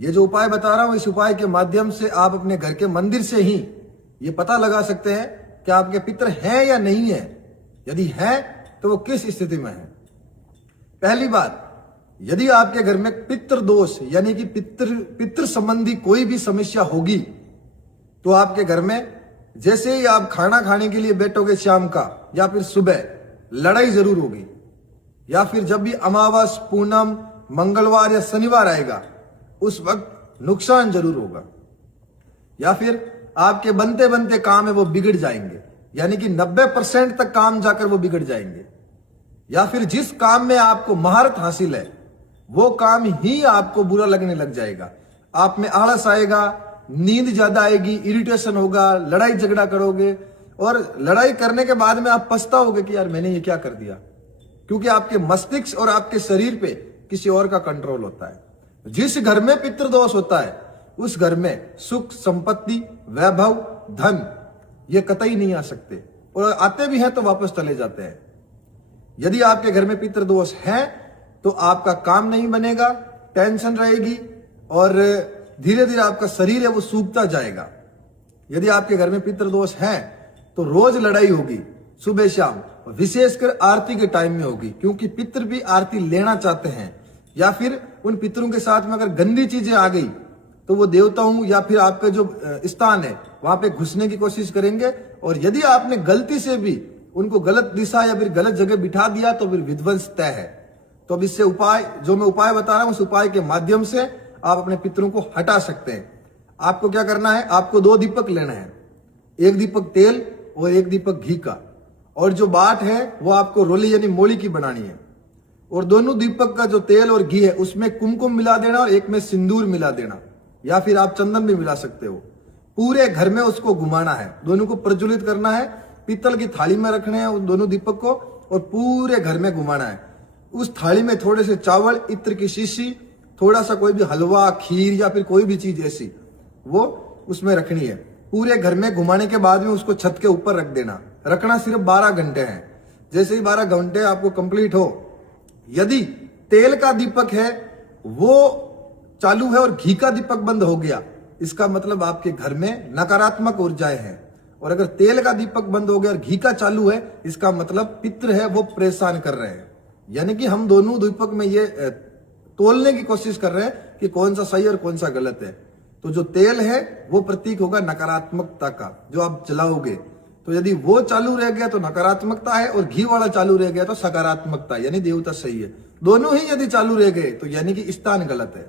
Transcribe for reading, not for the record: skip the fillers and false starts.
ये जो उपाय बता रहा हूं, इस उपाय के माध्यम से आप अपने घर के मंदिर से ही ये पता लगा सकते हैं कि आपके पितर हैं या नहीं है। यदि हैं तो वो किस स्थिति में है। पहली बात, यदि आपके घर में पितृ दोष यानी कि पितृ संबंधी कोई भी समस्या होगी तो आपके घर में जैसे ही आप खाना खाने के लिए बैठोगे शाम का या फिर सुबह, लड़ाई जरूर होगी। या फिर जब भी अमावस, पूनम, मंगलवार या शनिवार आएगा उस वक्त नुकसान जरूर होगा। या फिर आपके बनते बनते काम है वो बिगड़ जाएंगे, यानी कि 90% तक काम जाकर वो बिगड़ जाएंगे। या फिर जिस काम में आपको महारत हासिल है वो काम ही आपको बुरा लगने लग जाएगा। आप में आलस आएगा, नींद ज्यादा आएगी, इरिटेशन होगा, लड़ाई झगड़ा करोगे और लड़ाई करने के बाद में आप पछताओगे कि यार मैंने ये क्या कर दिया, क्योंकि आपके मस्तिष्क और आपके शरीर पे किसी और का कंट्रोल होता है। जिस घर में पितृदोष होता है उस घर में सुख, संपत्ति, वैभव, धन ये कतई नहीं आ सकते, और आते भी हैं तो वापस चले जाते हैं। यदि आपके घर में पितृदोष है तो आपका काम नहीं बनेगा, टेंशन रहेगी और धीरे धीरे आपका शरीर है वो सूखता जाएगा। यदि आपके घर में पितृदोष है तो रोज लड़ाई होगी, सुबह शाम, विशेषकर आरती के टाइम में होगी, क्योंकि पितृ भी आरती लेना चाहते हैं। या फिर उन पितरों के साथ में अगर गंदी चीजें आ गई तो वो देवताओं या फिर आपका जो स्थान है वहां पे घुसने की कोशिश करेंगे। और यदि आपने गलती से भी उनको गलत दिशा या फिर गलत जगह बिठा दिया तो फिर विध्वंस तय है। तो अब इससे उपाय, जो मैं उपाय बता रहा हूं, उस उपाय के माध्यम से आप अपने पितरों को हटा सकते हैं। आपको क्या करना है, आपको 2 दीपक लेना है, एक दीपक तेल और एक दीपक घी का। और जो बाट है वो आपको रोली यानी मोली की बनानी है। और दोनों दीपक का जो तेल और घी है उसमें कुमकुम मिला देना और एक में सिंदूर मिला देना, या फिर आप चंदन भी मिला सकते हो। पूरे घर में उसको घुमाना है, दोनों को प्रज्वलित करना है, पीतल की थाली में रखने हैं उन दोनों दीपक को और पूरे घर में घुमाना है। उस थाली में थोड़े से चावल, इत्र की शीशी, थोड़ा सा कोई भी हलवा, खीर या फिर कोई भी चीज ऐसी वो उसमें रखनी है। पूरे घर में घुमाने के बाद में उसको छत के ऊपर रख देना। रखना सिर्फ 12 घंटे है। जैसे ही 12 घंटे आपको कंप्लीट हो, यदि तेल का दीपक है वो चालू है और घी का दीपक बंद हो गया, इसका मतलब आपके घर में नकारात्मक ऊर्जाएं हैं। और अगर तेल का दीपक बंद हो गया और घी का चालू है, इसका मतलब पितृ है वो परेशान कर रहे हैं। यानी कि हम दोनों दीपक में ये तोलने की कोशिश कर रहे हैं कि कौन सा सही और कौन सा गलत है। तो जो तेल है वो प्रतीक होगा नकारात्मकता का, जो आप जलाओगे। तो यदि वो चालू रह गया तो नकारात्मकता है और घी वाला चालू रह गया तो सकारात्मकता, यानी देवता सही है। दोनों ही यदि चालू रह गए तो यानी कि स्थान गलत है।